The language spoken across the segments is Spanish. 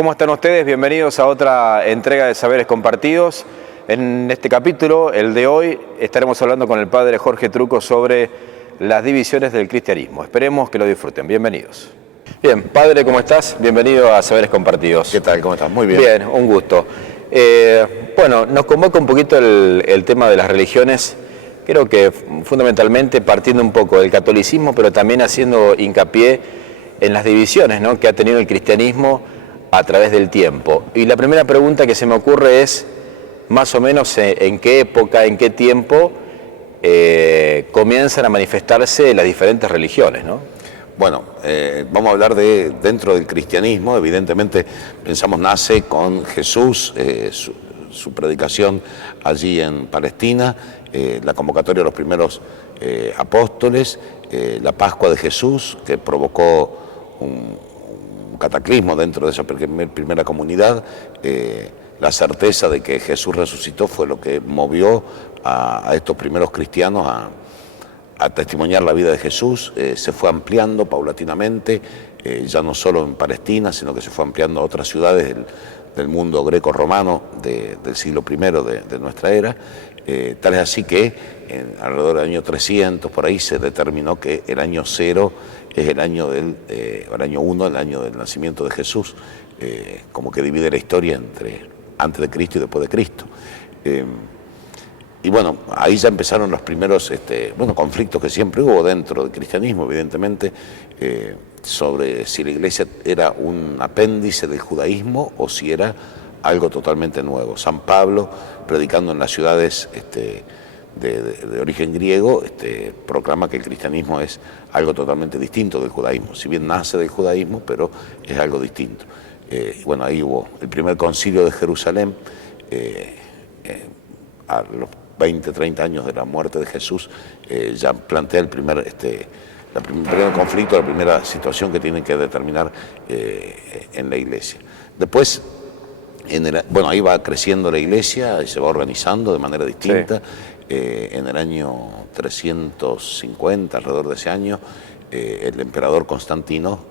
¿Cómo están ustedes? Bienvenidos a otra entrega de Saberes Compartidos. En este capítulo, el de hoy, estaremos hablando con el padre Jorge Trucco sobre las divisiones del cristianismo. Esperemos que lo disfruten. Bienvenidos. Bien, padre, ¿cómo estás? Bienvenido a Saberes Compartidos. ¿Qué tal? ¿Cómo estás? Muy bien. Bien, un gusto. Bueno, nos convoca un poquito el tema de las religiones. Creo que fundamentalmente partiendo un poco del catolicismo, pero también haciendo hincapié en las divisiones, ¿no?, que ha tenido el cristianismo a través del tiempo. Y la primera pregunta que se me ocurre es, más o menos, en qué época, en qué tiempo comienzan a manifestarse las diferentes religiones, ¿no? Bueno, vamos a hablar de dentro del cristianismo. Evidentemente, pensamos, nace con Jesús, su predicación allí en Palestina, la convocatoria de los primeros apóstoles, la Pascua de Jesús, que provocó un cataclismo dentro de esa primera comunidad. La certeza de que Jesús resucitó fue lo que movió a estos primeros cristianos a testimoniar la vida de Jesús. Se fue ampliando paulatinamente, ya no solo en Palestina, sino que se fue ampliando a otras ciudades del mundo greco-romano del siglo I de nuestra era. Tal es así que alrededor del año 300, por ahí, se determinó que el año 0 es el año el año 1, el año del nacimiento de Jesús, como que divide la historia entre antes de Cristo y después de Cristo. Y bueno, ahí ya empezaron los primeros conflictos que siempre hubo dentro del cristianismo, evidentemente, sobre si la iglesia era un apéndice del judaísmo o si era algo totalmente nuevo. San Pablo, predicando en las ciudades de origen griego, proclama que el cristianismo es algo totalmente distinto del judaísmo, si bien nace del judaísmo, pero es algo distinto. Bueno, ahí hubo el primer concilio de Jerusalén, a los 20, 30 años de la muerte de Jesús, ya plantea el primer conflicto, la primera situación que tienen que determinar en la iglesia. Después, ahí va creciendo la iglesia y se va organizando de manera distinta. Sí. En el año 350, alrededor de ese año, el emperador Constantino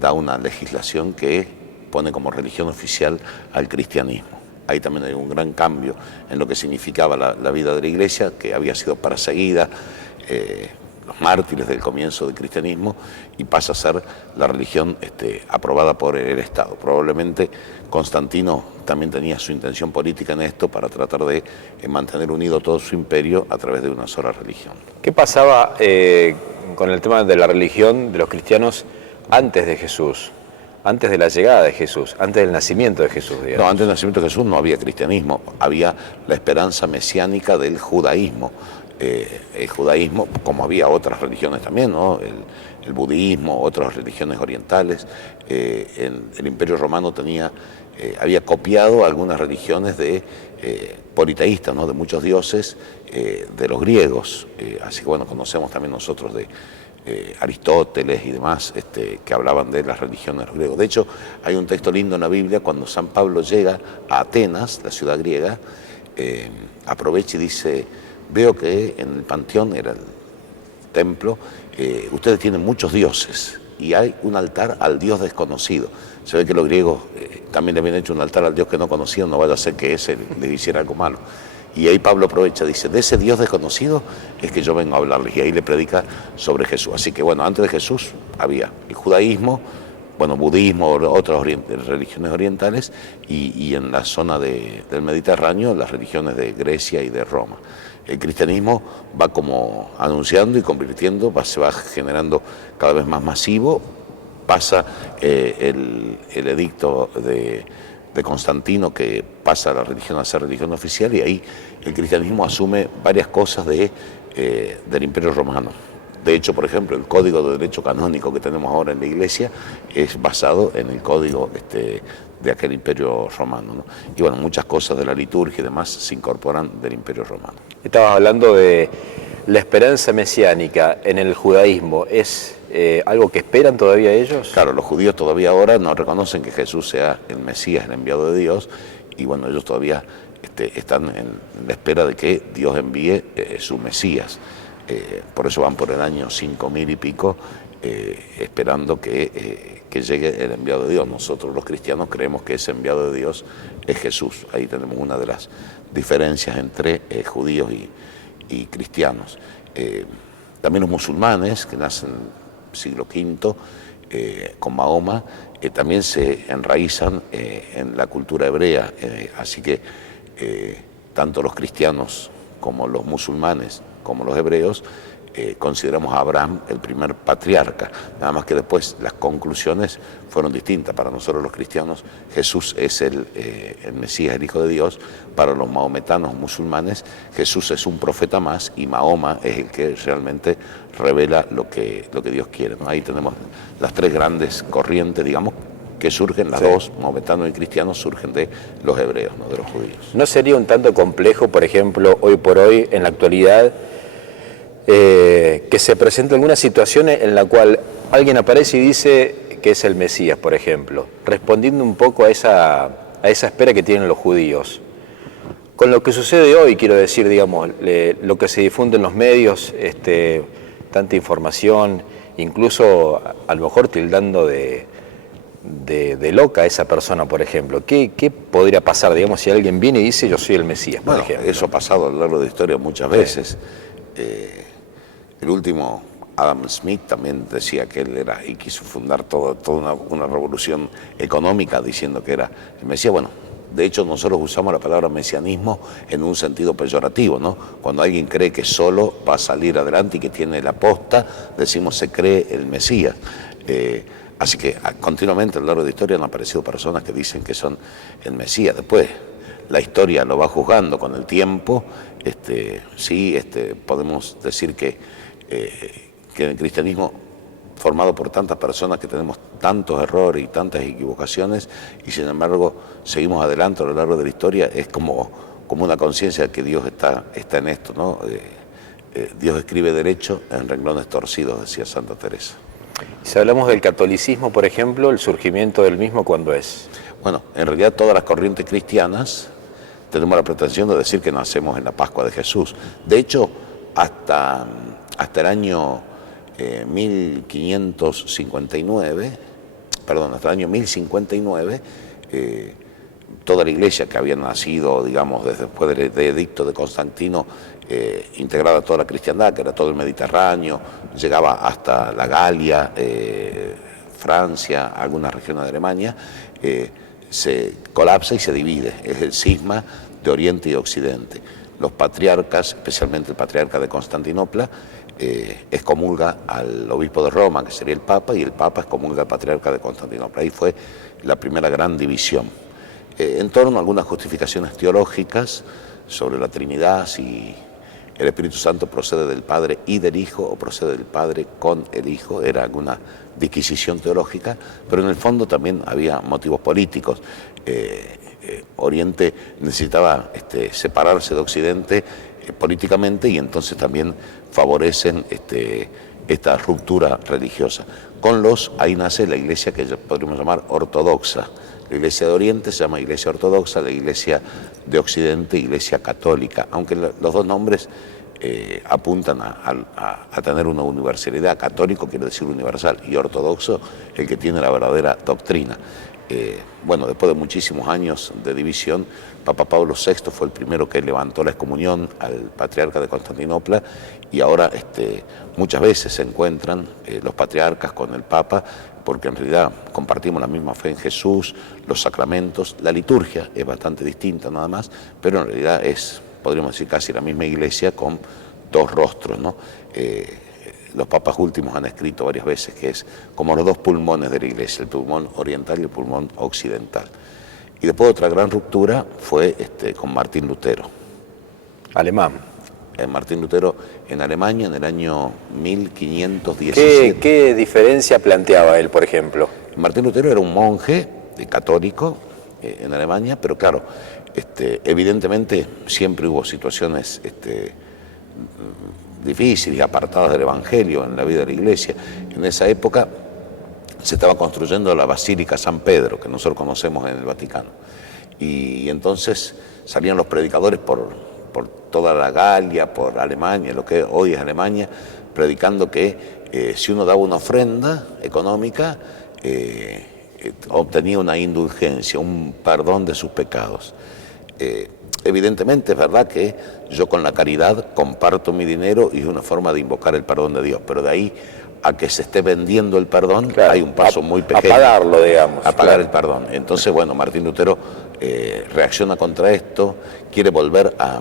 da una legislación que pone como religión oficial al cristianismo. Ahí también hay un gran cambio en lo que significaba la vida de la iglesia, que había sido perseguida, los mártires del comienzo del cristianismo, y pasa a ser la religión aprobada por el Estado. Probablemente Constantino también tenía su intención política en esto para tratar de mantener unido todo su imperio a través de una sola religión. ¿Qué pasaba con el tema de la religión de los cristianos antes de Jesús? Antes de la llegada de Jesús, antes del nacimiento de Jesús, digamos. No, antes del nacimiento de Jesús no había cristianismo, había la esperanza mesiánica del judaísmo. El judaísmo, como había otras religiones también, ¿no? El budismo, otras religiones orientales. El Imperio Romano había copiado algunas religiones politeístas, ¿no?, de muchos dioses, de los griegos. Así que bueno, conocemos también nosotros de Aristóteles y demás, que hablaban de las religiones de los griegos. De hecho, hay un texto lindo en la Biblia, cuando San Pablo llega a Atenas, la ciudad griega, aprovecha y dice: veo que en el panteón, era el templo, ustedes tienen muchos dioses y hay un altar al Dios desconocido. Se ve que los griegos también le habían hecho un altar al Dios que no conocían, no vaya a ser que ese les hiciera algo malo. Y ahí Pablo aprovecha, dice: de ese Dios desconocido es que yo vengo a hablarles, y ahí le predica sobre Jesús. Así que bueno, antes de Jesús había el judaísmo, budismo, otras religiones orientales, y en la zona del Mediterráneo, las religiones de Grecia y de Roma. El cristianismo va como anunciando y convirtiendo, se va generando cada vez más masivo. Pasa el edicto de Constantino, que pasa la religión a ser religión oficial, y ahí el cristianismo asume varias cosas del Imperio Romano. De hecho, por ejemplo, el código de derecho canónico que tenemos ahora en la iglesia es basado en el código de aquel Imperio Romano, ¿no? Y bueno, muchas cosas de la liturgia y demás se incorporan del Imperio Romano. Estabas hablando de la esperanza mesiánica en el judaísmo. ¿Es algo que esperan todavía ellos? Claro, los judíos todavía ahora no reconocen que Jesús sea el Mesías, el enviado de Dios, y bueno, ellos todavía están en la espera de que Dios envíe su Mesías. Por eso van por el año 5000 y pico, esperando que llegue el enviado de Dios. Nosotros los cristianos creemos que ese enviado de Dios es Jesús. Ahí tenemos una de las diferencias entre judíos y cristianos. También los musulmanes, que nacen en el siglo V, con Mahoma, también se enraizan en la cultura hebrea, así que tanto los cristianos como los musulmanes, como los hebreos, consideramos a Abraham el primer patriarca, nada más que después las conclusiones fueron distintas. Para nosotros los cristianos Jesús es el Mesías, el Hijo de Dios. Para los mahometanos musulmanes Jesús es un profeta más y Mahoma es el que realmente revela lo que Dios quiere, ¿no? Ahí tenemos las tres grandes corrientes, digamos, que surgen, las dos, mahometanos y cristianos, surgen de los hebreos, ¿no? De los judíos. ¿No sería un tanto complejo, por ejemplo, hoy por hoy, en la actualidad, que se presente alguna situación en la cual alguien aparece y dice que es el Mesías, por ejemplo, respondiendo un poco a esa espera que tienen los judíos? Con lo que sucede hoy, quiero decir, digamos, lo que se difunde en los medios, tanta información, incluso a lo mejor tildando de loca a esa persona, por ejemplo. ¿Qué podría pasar, digamos, si alguien viene y dice yo soy el Mesías, por ejemplo? Eso ha pasado a lo largo de la historia muchas veces. El último, Adam Smith, también decía que él era, y quiso fundar toda una revolución económica diciendo que era el Mesías. Bueno, de hecho nosotros usamos la palabra mesianismo en un sentido peyorativo, ¿no? Cuando alguien cree que solo va a salir adelante y que tiene la posta, decimos se cree el Mesías. Así que continuamente a lo largo de la historia han aparecido personas que dicen que son el Mesías. Después la historia lo va juzgando con el tiempo. Podemos decir que el cristianismo, formado por tantas personas que tenemos tantos errores y tantas equivocaciones, y sin embargo seguimos adelante a lo largo de la historia, es como una conciencia de que Dios está en esto, ¿no? Dios escribe derecho en renglones torcidos, decía Santa Teresa. Si hablamos del catolicismo, por ejemplo, el surgimiento del mismo, ¿cuándo es? Bueno, en realidad todas las corrientes cristianas tenemos la pretensión de decir que nacemos en la Pascua de Jesús. De hecho, hasta el año 1559, hasta el año 1059, toda la iglesia que había nacido, digamos, después del edicto de Constantino, integrada a toda la cristiandad, que era todo el Mediterráneo, llegaba hasta la Galia, Francia, algunas regiones de Alemania, se colapsa y se divide, es el cisma de Oriente y Occidente. Los patriarcas, especialmente el patriarca de Constantinopla, excomulga al obispo de Roma, que sería el Papa, y el Papa excomulga al patriarca de Constantinopla. Ahí fue la primera gran división. En torno a algunas justificaciones teológicas sobre la Trinidad, si el Espíritu Santo procede del Padre y del Hijo, o procede del Padre con el Hijo, era alguna disquisición teológica, pero en el fondo también había motivos políticos. Oriente necesitaba separarse de Occidente políticamente, y entonces también favorecen esta ruptura religiosa. Ahí nace la iglesia que podríamos llamar ortodoxa. La iglesia de Oriente se llama iglesia ortodoxa, la iglesia de Occidente, iglesia católica, aunque los dos nombres apuntan a tener una universalidad. Católico quiere decir universal, y ortodoxo el que tiene la verdadera doctrina. Después de muchísimos años de división, Papa Pablo VI fue el primero que levantó la excomunión al patriarca de Constantinopla, y ahora muchas veces se encuentran los patriarcas con el Papa, porque en realidad compartimos la misma fe en Jesús, los sacramentos, la liturgia es bastante distinta nada más, pero en realidad es, podríamos decir, casi la misma iglesia con dos rostros, ¿no? Los papas últimos han escrito varias veces que es como los dos pulmones de la iglesia, el pulmón oriental y el pulmón occidental. Y después otra gran ruptura fue con Martín Lutero. Alemán. Martín Lutero en Alemania en el año 1517. ¿Qué diferencia planteaba él, por ejemplo? Martín Lutero era un monje católico en Alemania, pero claro, evidentemente siempre hubo situaciones difíciles, apartadas del Evangelio en la vida de la iglesia. En esa época se estaba construyendo la Basílica San Pedro, que nosotros conocemos en el Vaticano. Y entonces salían los predicadores por toda la Galia, por Alemania, lo que hoy es Alemania, predicando que si uno daba una ofrenda económica, obtenía una indulgencia, un perdón de sus pecados. Evidentemente es verdad que yo con la caridad comparto mi dinero y es una forma de invocar el perdón de Dios, pero de ahí a que se esté vendiendo el perdón, claro, hay un paso muy pequeño. A pagarlo, digamos. A pagar el perdón. Entonces, bueno, Martín Lutero reacciona contra esto, quiere volver a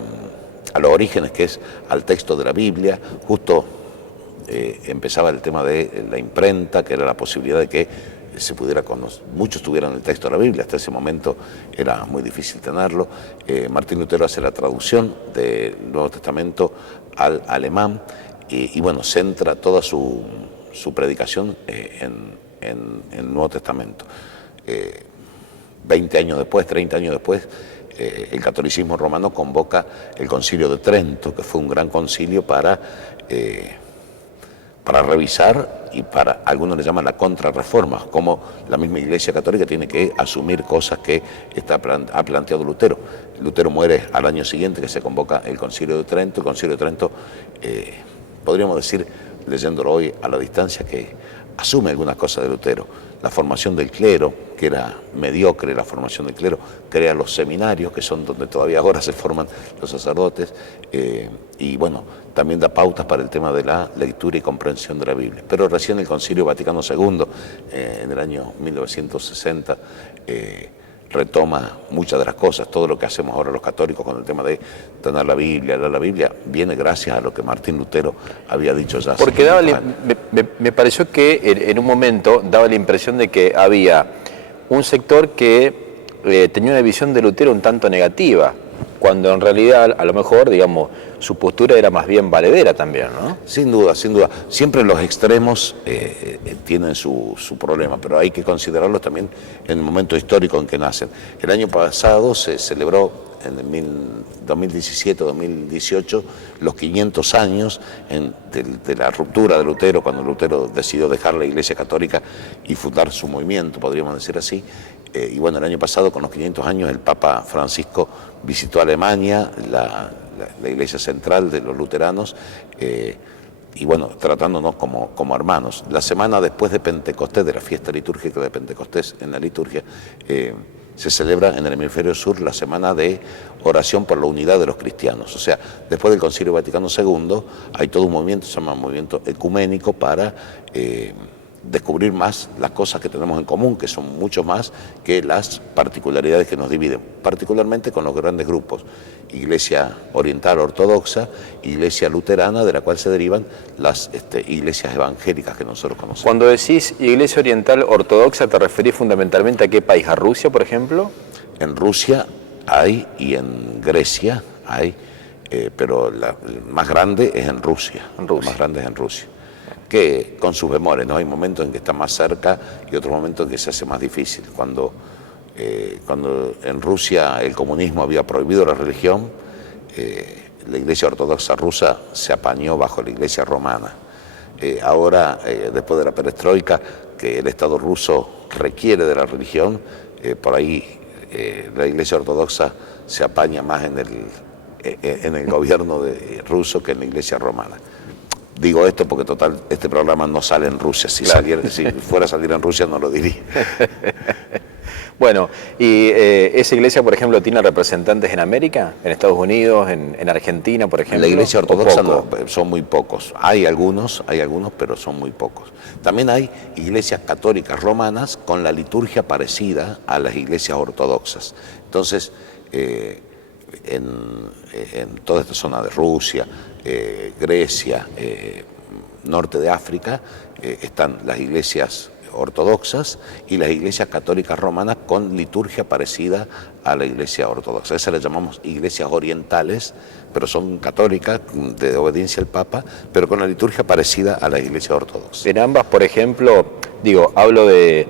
los orígenes, que es al texto de la Biblia. Justo empezaba el tema de la imprenta, que era la posibilidad de que se pudiera conocer, muchos tuvieran el texto de la Biblia, hasta ese momento era muy difícil tenerlo. Martín Lutero hace la traducción del Nuevo Testamento al alemán y bueno, centra toda su predicación en el Nuevo Testamento. 20 años después, 30 años después, el catolicismo romano convoca el Concilio de Trento, que fue un gran concilio para revisar y para, algunos le llaman la contrarreforma, como la misma Iglesia Católica tiene que asumir cosas que ha planteado Lutero. Lutero muere al año siguiente que se convoca el Concilio de Trento. El Concilio de Trento, podríamos decir, leyéndolo hoy a la distancia, que asume algunas cosas de Lutero. La formación del clero, que era mediocre la formación del clero, crea los seminarios, que son donde todavía ahora se forman los sacerdotes, y bueno, también da pautas para el tema de la lectura y comprensión de la Biblia. Pero recién el Concilio Vaticano II, en el año 1960, retoma muchas de las cosas. Todo lo que hacemos ahora los católicos con el tema de tener la Biblia, leer la Biblia, viene gracias a lo que Martín Lutero había dicho ya. Porque me pareció que en un momento daba la impresión de que había un sector que tenía una visión de Lutero un tanto negativa, cuando en realidad a lo mejor, digamos, su postura era más bien valedera también, ¿no? Sin duda, sin duda. Siempre los extremos tienen su problema, pero hay que considerarlos también en el momento histórico en que nacen. El año pasado se celebró, en el 2017-2018, los 500 años de la ruptura de Lutero, cuando Lutero decidió dejar la Iglesia Católica y fundar su movimiento, podríamos decir así. Y bueno, el año pasado, con los 500 años, el Papa Francisco visitó Alemania, la iglesia central de los luteranos, y bueno, tratándonos como hermanos. La semana después de Pentecostés, de la fiesta litúrgica de Pentecostés en la liturgia, se celebra en el hemisferio sur la semana de oración por la unidad de los cristianos. O sea, después del Concilio Vaticano II hay todo un movimiento, se llama movimiento ecuménico, para descubrir más las cosas que tenemos en común, que son mucho más que las particularidades que nos dividen, particularmente con los grandes grupos: Iglesia Oriental Ortodoxa, Iglesia Luterana, de la cual se derivan las iglesias evangélicas que nosotros conocemos. Cuando decís Iglesia Oriental Ortodoxa, ¿te referís fundamentalmente a qué país? ¿A Rusia, por ejemplo? En Rusia hay y en Grecia hay, pero la más grande es en Rusia. La más grande es en Rusia, que con sus bemoles, ¿no? Hay momentos en que está más cerca y otros momentos en que se hace más difícil. Cuando en Rusia el comunismo había prohibido la religión, la Iglesia Ortodoxa rusa se apañó bajo la Iglesia romana. Ahora, después de la perestroika, que el Estado ruso requiere de la religión, por ahí la Iglesia Ortodoxa se apaña más en el gobierno ruso que en la Iglesia romana. Digo esto porque total, este programa no sale en Rusia. Si fuera a salir en Rusia no lo diría. Bueno, ¿y esa iglesia, por ejemplo, tiene representantes en América? ¿En Estados Unidos, en Argentina, por ejemplo? La Iglesia Ortodoxa no, son muy pocos. Hay algunos, pero son muy pocos. También hay iglesias católicas romanas con la liturgia parecida a las iglesias ortodoxas. Entonces, en toda esta zona de Rusia, Grecia, norte de África, están las iglesias ortodoxas y las iglesias católicas romanas con liturgia parecida a la iglesia ortodoxa. Esas las llamamos iglesias orientales, pero son católicas, de obediencia al Papa, pero con la liturgia parecida a la iglesia ortodoxa. En ambas, por ejemplo, hablo de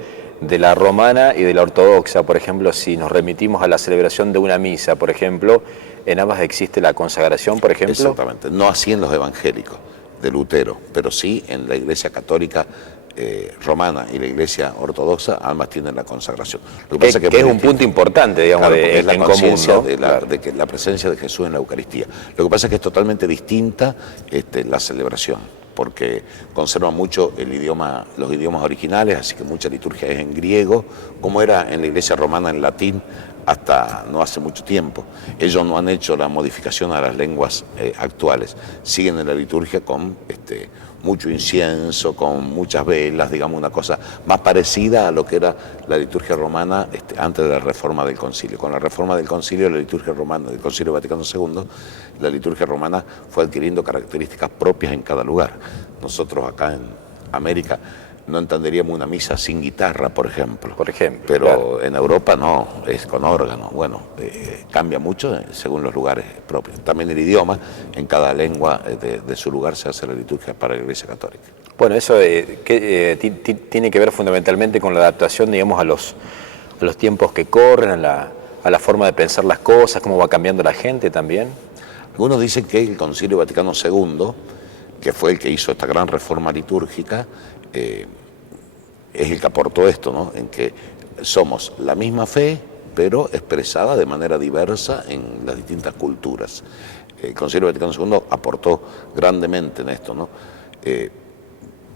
la romana y de la ortodoxa. Por ejemplo, si nos remitimos a la celebración de una misa, por ejemplo, en ambas existe la consagración, por ejemplo. Exactamente, no así en los evangélicos de Lutero, pero sí en la iglesia católica romana y la iglesia ortodoxa, ambas tienen la consagración. Lo que pasa es un punto importante, digamos, claro, es la en común, ¿no? de la presencia de Jesús en la Eucaristía. Lo que pasa es que es totalmente distinta la celebración. porque conserva mucho el idioma, los idiomas originales, así que mucha liturgia es en griego, como era en la Iglesia romana en latín hasta no hace mucho tiempo. Ellos no han hecho la modificación a las lenguas actuales, siguen en la liturgia con mucho incienso, con muchas velas, digamos una cosa más parecida a lo que era la liturgia romana antes de la reforma del concilio. Con la reforma del concilio, la liturgia romana del Concilio Vaticano II, la liturgia romana fue adquiriendo características propias en cada lugar. Nosotros acá en América no entenderíamos una misa sin guitarra, por ejemplo. Pero claro, en Europa no, es con órgano. Bueno, cambia mucho según los lugares propios. También el idioma, en cada lengua de su lugar se hace la liturgia para la Iglesia Católica. Bueno, eso tiene que ver fundamentalmente con la adaptación, digamos, a los tiempos que corren, a la forma de pensar las cosas, cómo va cambiando la gente también. Algunos dicen que el Concilio Vaticano II, que fue el que hizo esta gran reforma litúrgica, es el que aportó esto, ¿no? En que somos la misma fe, pero expresada de manera diversa en las distintas culturas. El Concilio Vaticano II aportó grandemente en esto, ¿no?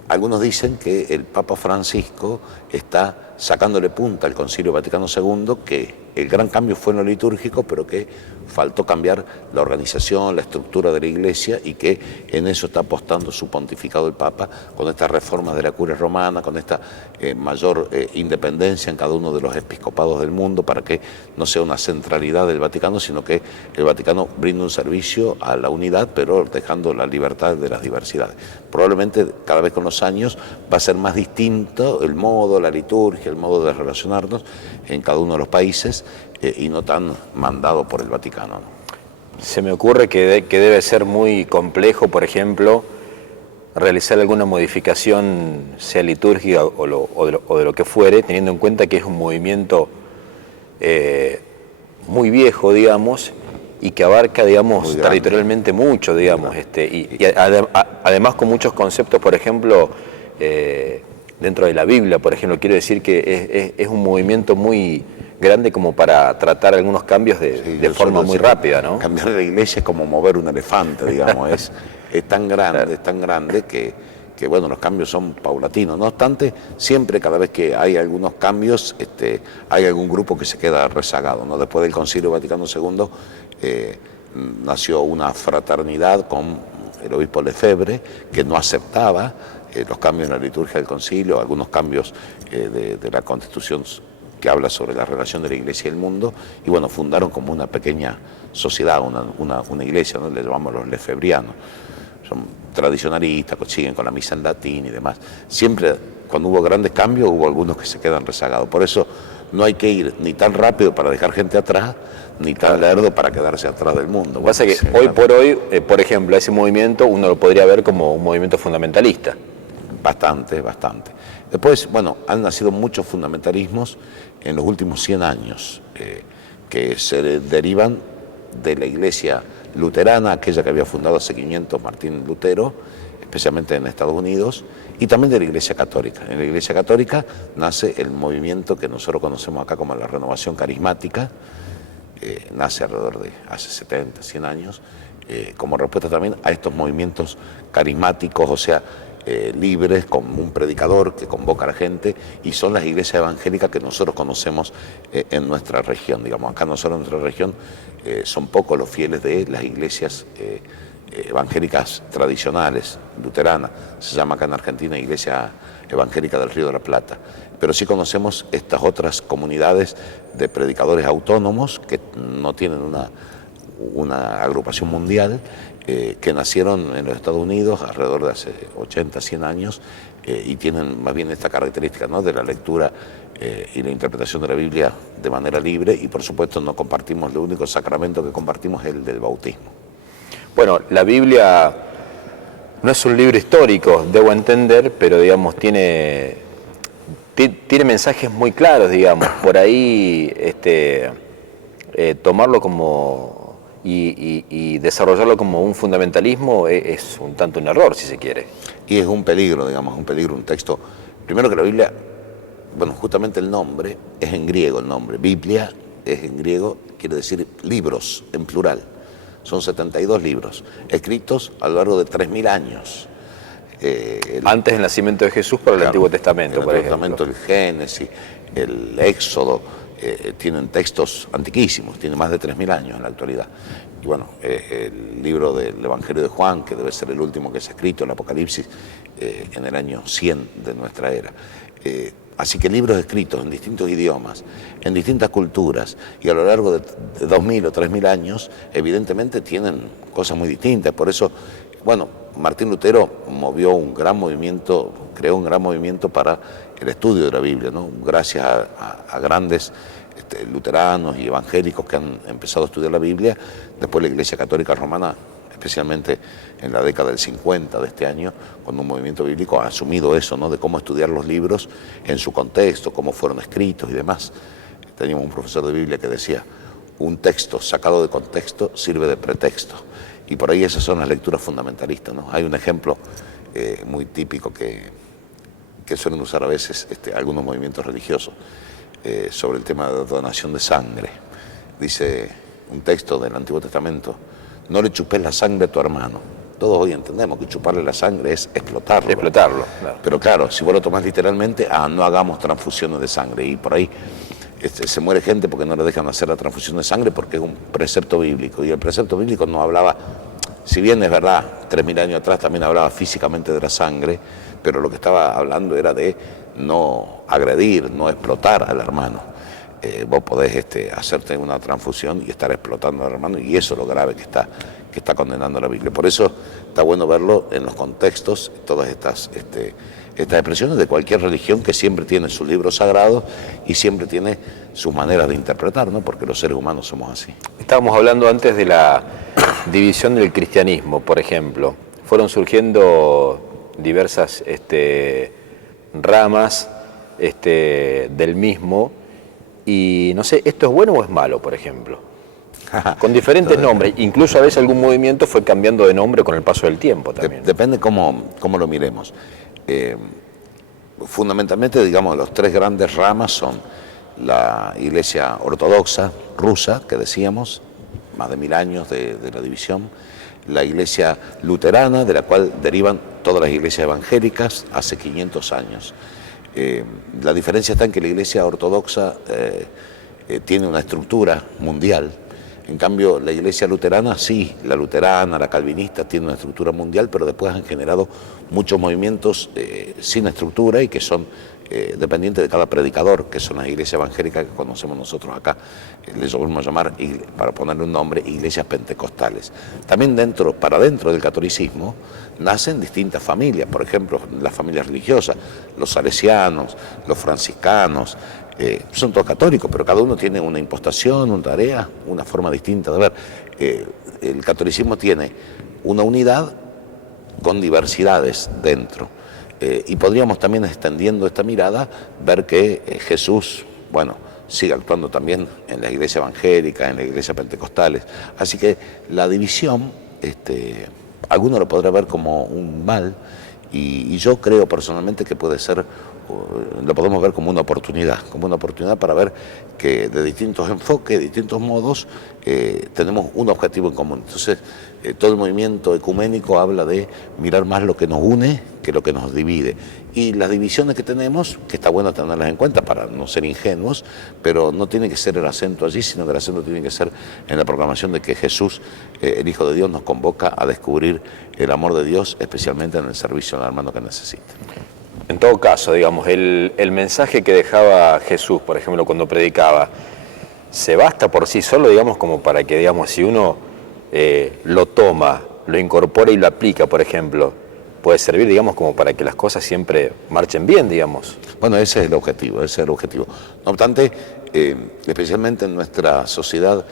Algunos dicen que el Papa Francisco está sacándole punta al Concilio Vaticano II, que el gran cambio fue en lo litúrgico, pero que faltó cambiar la organización, la estructura de la Iglesia, y que en eso está apostando su pontificado el Papa, con estas reformas de la curia romana, con esta mayor independencia en cada uno de los episcopados del mundo, para que no sea una centralidad del Vaticano, sino que el Vaticano brinde un servicio a la unidad, pero dejando la libertad de las diversidades. Probablemente cada vez con los años va a ser más distinto el modo, la liturgia, el modo de relacionarnos en cada uno de los países, y no tan mandado por el Vaticano, ¿no? Se me ocurre que debe ser muy complejo, por ejemplo, realizar alguna modificación, sea litúrgica o de lo que fuere, teniendo en cuenta que es un movimiento muy viejo, digamos, y que abarca, digamos, territorialmente mucho, digamos, además con muchos conceptos, por ejemplo, dentro de la Biblia, por ejemplo. Quiero decir que es un movimiento muy grande como para tratar algunos cambios de forma muy rápida, ¿no? Cambiar la Iglesia es como mover un elefante, digamos, es tan grande, claro, es tan grande que bueno, los cambios son paulatinos. No obstante, siempre, cada vez que hay algunos cambios, hay algún grupo que se queda rezagado, ¿no? Después del Concilio Vaticano II nació una fraternidad con el obispo Lefebvre, que no aceptaba los cambios en la liturgia del concilio, algunos cambios de la Constitución que habla sobre la relación de la Iglesia y el mundo, y bueno, fundaron como una pequeña sociedad, una iglesia, ¿no? Le llamamos los lefebrianos. Son tradicionalistas, siguen con la misa en latín y demás. Siempre, cuando hubo grandes cambios, hubo algunos que se quedan rezagados. Por eso no hay que ir ni tan rápido para dejar gente atrás, ni tan lerdo para quedarse atrás del mundo. Lo que pasa es que hoy por hoy, por ejemplo, ese movimiento uno lo podría ver como un movimiento fundamentalista. Bastante. Después, bueno, han nacido muchos fundamentalismos en los últimos 100 años, que se derivan de la Iglesia luterana, aquella que había fundado hace 500 Martín Lutero, especialmente en Estados Unidos, y también de la Iglesia Católica. En la Iglesia Católica nace el movimiento que nosotros conocemos acá como la renovación carismática, nace alrededor de hace 70, 100 años, como respuesta también a estos movimientos carismáticos, o sea, libres, con un predicador que convoca a la gente, y son las iglesias evangélicas que nosotros conocemos en nuestra región. Digamos, acá nosotros en nuestra región son pocos los fieles de las iglesias evangélicas tradicionales, luteranas. Se llama acá en Argentina Iglesia Evangélica del Río de la Plata. Pero sí conocemos estas otras comunidades de predicadores autónomos que no tienen una agrupación mundial, que nacieron en los Estados Unidos alrededor de hace 80, 100 años, y tienen más bien esta característica, ¿no?, de la lectura y la interpretación de la Biblia de manera libre, y por supuesto no compartimos, el único sacramento que compartimos es el del bautismo. Bueno, la Biblia no es un libro histórico, debo entender, pero digamos tiene mensajes muy claros, digamos. Por ahí tomarlo como y desarrollarlo como un fundamentalismo es un tanto un error, si se quiere. Y es un peligro, digamos, un texto. Primero que la Biblia, bueno, justamente el nombre es en griego, el nombre. Biblia es en griego, quiere decir libros, en plural. Son 72 libros, escritos a lo largo de 3000 años. Antes del nacimiento de Jesús para el Antiguo Testamento, por ejemplo. El Antiguo Testamento, el Génesis, el Éxodo, tienen textos antiquísimos, tienen más de 3.000 años en la actualidad. Y bueno, el libro del Evangelio de Juan, que debe ser el último que se ha escrito, el Apocalipsis, en el año 100 de nuestra era. Así que libros escritos en distintos idiomas, en distintas culturas, y a lo largo de 2.000 o 3.000 años, evidentemente tienen cosas muy distintas. Por eso, bueno, Martín Lutero movió un gran movimiento, creó un gran movimiento para el estudio de la Biblia, ¿no? Gracias a grandes luteranos y evangélicos que han empezado a estudiar la Biblia. Después la Iglesia Católica Romana, especialmente en la década del 50 de este año, cuando un movimiento bíblico ha asumido eso, ¿no? De cómo estudiar los libros en su contexto, cómo fueron escritos y demás. Teníamos un profesor de Biblia que decía, un texto sacado de contexto sirve de pretexto. Y por ahí esas son las lecturas fundamentalistas, ¿no? Hay un ejemplo muy típico que suelen usar a veces algunos movimientos religiosos sobre el tema de la donación de sangre. Dice un texto del Antiguo Testamento, no le chupes la sangre a tu hermano. Todos hoy entendemos que chuparle la sangre es explotarlo. Explotarlo, claro. Pero claro, si vos lo tomás literalmente, no hagamos transfusiones de sangre. Y por ahí se muere gente porque no le dejan hacer la transfusión de sangre porque es un precepto bíblico. Y el precepto bíblico no hablaba, si bien es verdad, 3.000 años atrás también hablaba físicamente de la sangre, pero lo que estaba hablando era de no agredir, no explotar al hermano. Vos podés hacerte una transfusión y estar explotando al hermano, y eso es lo grave que está condenando la Biblia. Por eso está bueno verlo en los contextos, todas estas expresiones de cualquier religión que siempre tiene sus libros sagrados y siempre tiene sus maneras de interpretar, ¿no? Porque los seres humanos somos así. Estábamos hablando antes de la división del cristianismo, por ejemplo. Fueron surgiendo diversas ramas del mismo. Y no sé, ¿esto es bueno o es malo, por ejemplo? Con diferentes nombres, incluso a veces algún movimiento fue cambiando de nombre con el paso del tiempo también. Depende cómo lo miremos. Fundamentalmente, digamos, los tres grandes ramas son la Iglesia Ortodoxa rusa, que decíamos, más de 1.000 años de la división, la Iglesia Luterana, de la cual derivan todas las iglesias evangélicas hace 500 años. La diferencia está en que la Iglesia Ortodoxa tiene una estructura mundial. En cambio, la Iglesia Luterana, sí, la luterana, la calvinista, tiene una estructura mundial, pero después han generado muchos movimientos sin estructura y que son dependientes de cada predicador, que son las iglesias evangélicas que conocemos nosotros acá. Les podemos llamar, para ponerle un nombre, iglesias pentecostales. También para dentro del catolicismo nacen distintas familias, por ejemplo, las familias religiosas, los salesianos, los franciscanos, son todos católicos, pero cada uno tiene una impostación, una tarea, una forma distinta de ver. El catolicismo tiene una unidad con diversidades dentro. Y podríamos también, extendiendo esta mirada, ver que Jesús, bueno, sigue actuando también en la iglesia evangélica, en la iglesia pentecostales. Así que la división, alguno lo podrá ver como un mal, y yo creo personalmente que puede ser, lo podemos ver como una oportunidad para ver que de distintos enfoques, de distintos modos, tenemos un objetivo en común. Entonces, todo el movimiento ecuménico habla de mirar más lo que nos une que lo que nos divide. Y las divisiones que tenemos, que está bueno tenerlas en cuenta para no ser ingenuos, pero no tiene que ser el acento allí, sino que el acento tiene que ser en la proclamación de que Jesús, el Hijo de Dios, nos convoca a descubrir el amor de Dios, especialmente en el servicio al hermano que necesita. En todo caso, digamos, el mensaje que dejaba Jesús, por ejemplo, cuando predicaba, ¿se basta por sí solo, digamos, como para que, digamos, si uno lo toma, lo incorpora y lo aplica, por ejemplo, puede servir, digamos, como para que las cosas siempre marchen bien, digamos? Bueno, ese es el objetivo, No obstante, especialmente en nuestra sociedad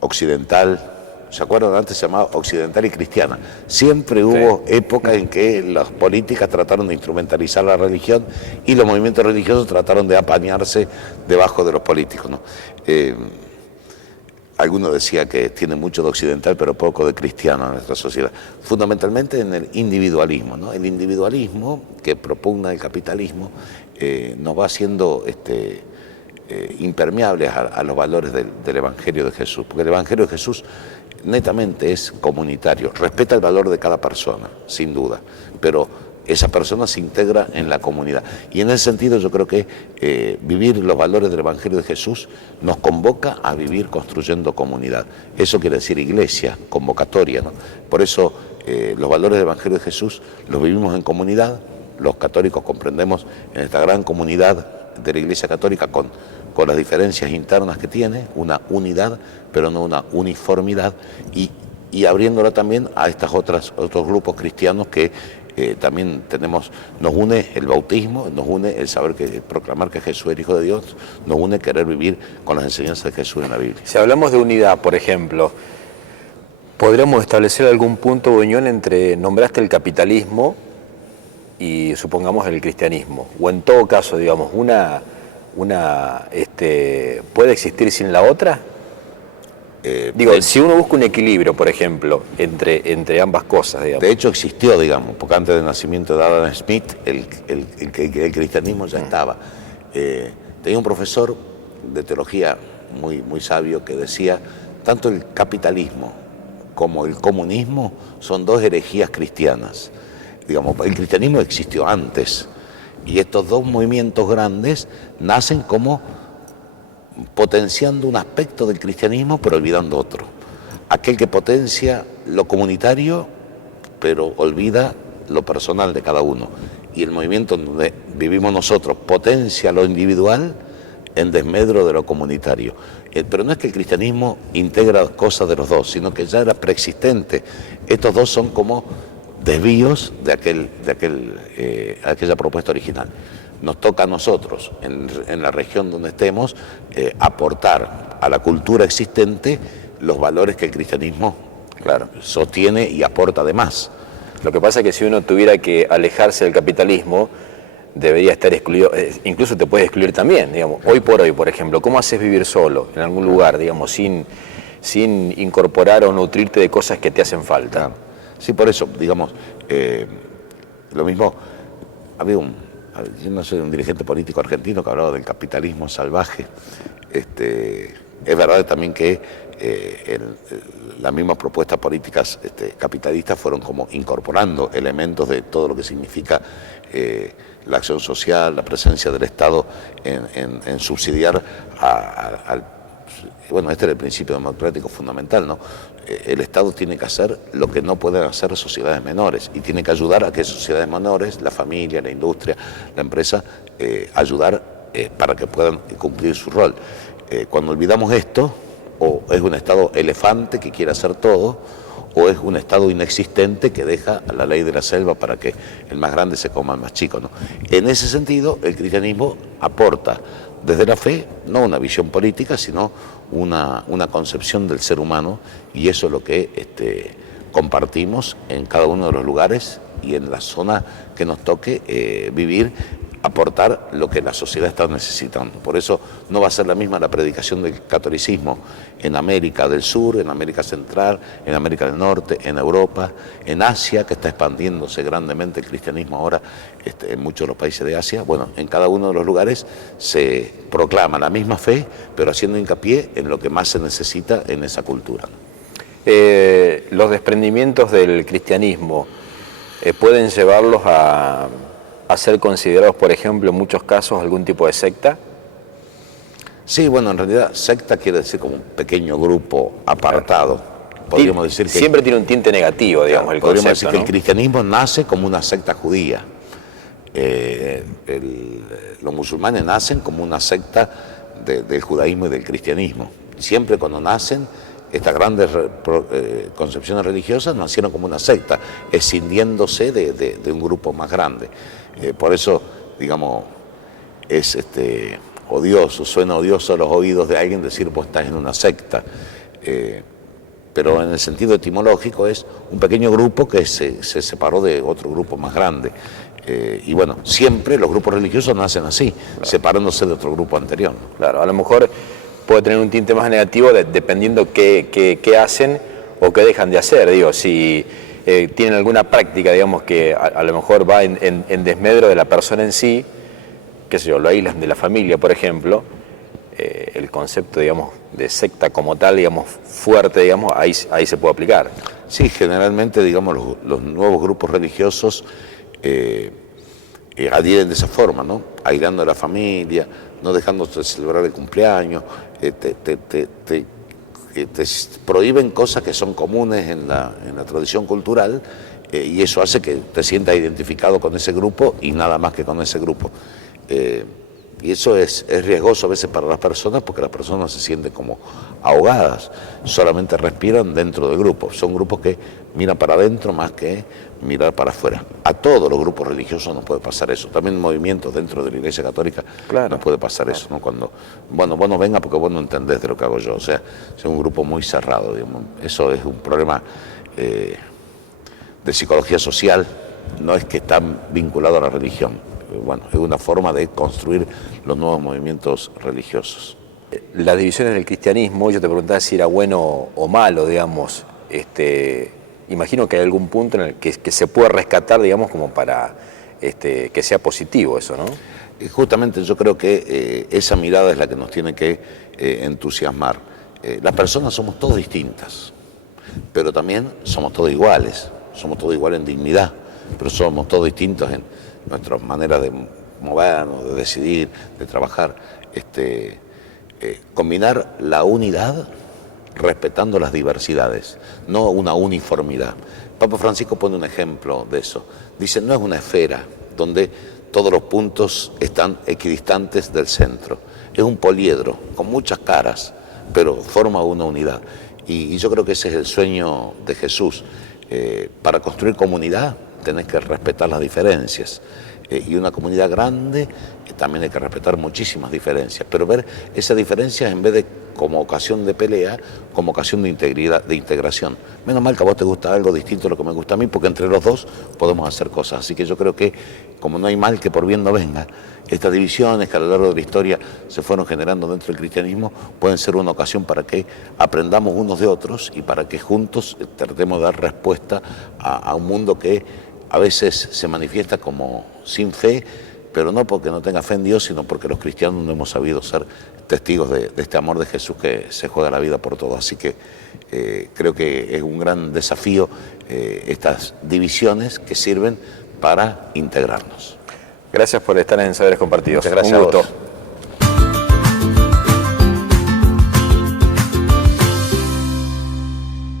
occidental, ¿se acuerdan? Antes se llamaba occidental y cristiana. Siempre hubo épocas en que las políticas trataron de instrumentalizar la religión y los movimientos religiosos trataron de apañarse debajo de los políticos, ¿no? Alguno decía que tiene mucho de occidental pero poco de cristiano en nuestra sociedad. Fundamentalmente en el individualismo, ¿no? El individualismo que propugna el capitalismo nos va haciendo impermeables a los valores del Evangelio de Jesús. Porque el Evangelio de Jesús netamente es comunitario, respeta el valor de cada persona, sin duda, pero esa persona se integra en la comunidad. Y en ese sentido yo creo que vivir los valores del Evangelio de Jesús nos convoca a vivir construyendo comunidad. Eso quiere decir iglesia, convocatoria, ¿no? Por eso los valores del Evangelio de Jesús los vivimos en comunidad. Los católicos comprendemos en esta gran comunidad de la Iglesia Católica con las diferencias internas que tiene, una unidad, pero no una uniformidad, y abriéndola también a otros grupos cristianos que también nos une el bautismo, nos une el proclamar que Jesús es el Hijo de Dios, nos une querer vivir con las enseñanzas de Jesús en la Biblia. Si hablamos de unidad, por ejemplo, ¿podríamos establecer algún punto de unión entre, nombraste el capitalismo y supongamos el cristianismo? O en todo caso, digamos, ¿puede existir sin la otra? Si uno busca un equilibrio, por ejemplo, entre ambas cosas, digamos. De hecho existió, digamos, porque antes del nacimiento de Adam Smith el cristianismo ya estaba. Tenía un profesor de teología muy, muy sabio que decía, tanto el capitalismo como el comunismo son dos herejías cristianas. Digamos, el cristianismo existió antes y estos dos movimientos grandes nacen como potenciando un aspecto del cristianismo pero olvidando otro. Aquel que potencia lo comunitario pero olvida lo personal de cada uno. Y el movimiento donde vivimos nosotros potencia lo individual en desmedro de lo comunitario. Pero no es que el cristianismo integra cosas de los dos, sino que ya era preexistente. Estos dos son como desvíos de aquella propuesta original. Nos toca a nosotros, en la región donde estemos, aportar a la cultura existente los valores que el cristianismo sostiene y aporta además. Lo que pasa es que si uno tuviera que alejarse del capitalismo, debería estar excluido, incluso te puede excluir también, digamos. Hoy por hoy, por ejemplo, ¿cómo haces vivir solo en algún lugar, digamos, sin incorporar o nutrirte de cosas que te hacen falta? Claro. Sí, por eso, digamos, lo mismo, yo no soy un dirigente político argentino que hablaba del capitalismo salvaje. Es verdad también que las mismas propuestas políticas capitalistas fueron como incorporando elementos de todo lo que significa la acción social, la presencia del Estado en subsidiar bueno, este es el principio democrático fundamental, ¿no? El Estado tiene que hacer lo que no pueden hacer sociedades menores y tiene que ayudar a que sociedades menores, la familia, la industria, la empresa, ayudar para que puedan cumplir su rol. Cuando olvidamos esto, o es un Estado elefante que quiere hacer todo, o es un Estado inexistente que deja a la ley de la selva para que el más grande se coma al más chico, ¿no? En ese sentido, el cristianismo aporta desde la fe, no una visión política, sino una concepción del ser humano, y eso es lo que compartimos en cada uno de los lugares y en la zona que nos toque vivir, aportar lo que la sociedad está necesitando. Por eso no va a ser la misma la predicación del catolicismo en América del Sur, en América Central, en América del Norte, en Europa, en Asia, que está expandiéndose grandemente el cristianismo ahora en muchos de los países de Asia. Bueno, en cada uno de los lugares se proclama la misma fe, pero haciendo hincapié en lo que más se necesita en esa cultura. Los desprendimientos del cristianismo pueden llevarlos a ser considerados, por ejemplo, en muchos casos, algún tipo de secta. Sí, bueno, en realidad secta quiere decir como un pequeño grupo apartado. Podríamos decir que siempre tiene un tinte negativo, digamos, claro, el podríamos concepto, decir que ¿no? el cristianismo nace como una secta judía. Los musulmanes nacen como una secta del judaísmo y del cristianismo. Siempre cuando nacen, estas grandes concepciones religiosas nacieron como una secta, escindiéndose de un grupo más grande. Por eso, digamos, es odioso, suena odioso a los oídos de alguien decir vos estás en una secta. Pero en el sentido etimológico es un pequeño grupo que se separó de otro grupo más grande. Y bueno, siempre los grupos religiosos nacen así, claro, separándose de otro grupo anterior. Claro, a lo mejor puede tener un tinte más negativo dependiendo qué hacen o qué dejan de hacer. Digo, si tienen alguna práctica, digamos, que a lo mejor va en desmedro de la persona en sí, qué sé yo, lo aíslan de la familia, por ejemplo, el concepto, digamos, de secta como tal, digamos, fuerte, digamos, ahí se puede aplicar. Sí, generalmente, digamos, los nuevos grupos religiosos adhieren de esa forma, ¿no? Aislando a la familia, no dejándote celebrar el cumpleaños, te prohíben cosas que son comunes en la tradición cultural, y eso hace que te sientas identificado con ese grupo y nada más que con ese grupo. Y eso es riesgoso a veces para las personas, porque las personas se sienten como ahogadas, solamente respiran dentro del grupo. Son grupos que miran para adentro más que mirar para afuera. A todos los grupos religiosos nos puede pasar eso. También movimientos dentro de la Iglesia Católica nos puede pasar eso, ¿no? Cuando, bueno, vos no vengas porque vos no entendés de lo que hago yo. O sea, es un grupo muy cerrado, digamos. Eso es un problema de psicología social, no es que está vinculado a la religión. Bueno, es una forma de construir los nuevos movimientos religiosos. Las divisiones del cristianismo, yo te preguntaba si era bueno o malo, digamos. Imagino que hay algún punto en el que se puede rescatar, digamos, como para que sea positivo eso, ¿no? Justamente yo creo que esa mirada es la que nos tiene que entusiasmar. Las personas somos todas distintas, pero también somos todos iguales. Somos todos iguales en dignidad, pero somos todos distintos en nuestras maneras de movernos, de decidir, de trabajar. Combinar la unidad respetando las diversidades, no una uniformidad. Papa Francisco pone un ejemplo de eso. Dice, no es una esfera donde todos los puntos están equidistantes del centro. Es un poliedro con muchas caras, pero forma una unidad. Y yo creo que ese es el sueño de Jesús. Para construir comunidad tenés que respetar las diferencias. Y una comunidad grande también hay que respetar muchísimas diferencias, pero ver esas diferencias en vez de como ocasión de pelea, como ocasión de integridad, de integración. Menos mal que a vos te gusta algo distinto a lo que me gusta a mí, porque entre los dos podemos hacer cosas. Así que yo creo que, como no hay mal que por bien no venga, estas divisiones que a lo largo de la historia se fueron generando dentro del cristianismo pueden ser una ocasión para que aprendamos unos de otros y para que juntos tratemos de dar respuesta a un mundo que a veces se manifiesta como sin fe, pero no porque no tenga fe en Dios, sino porque los cristianos no hemos sabido ser testigos de este amor de Jesús que se juega la vida por todo. Así que creo que es un gran desafío estas divisiones que sirven para integrarnos. Gracias por estar en Saberes Compartidos. Muchas gracias. Un gusto.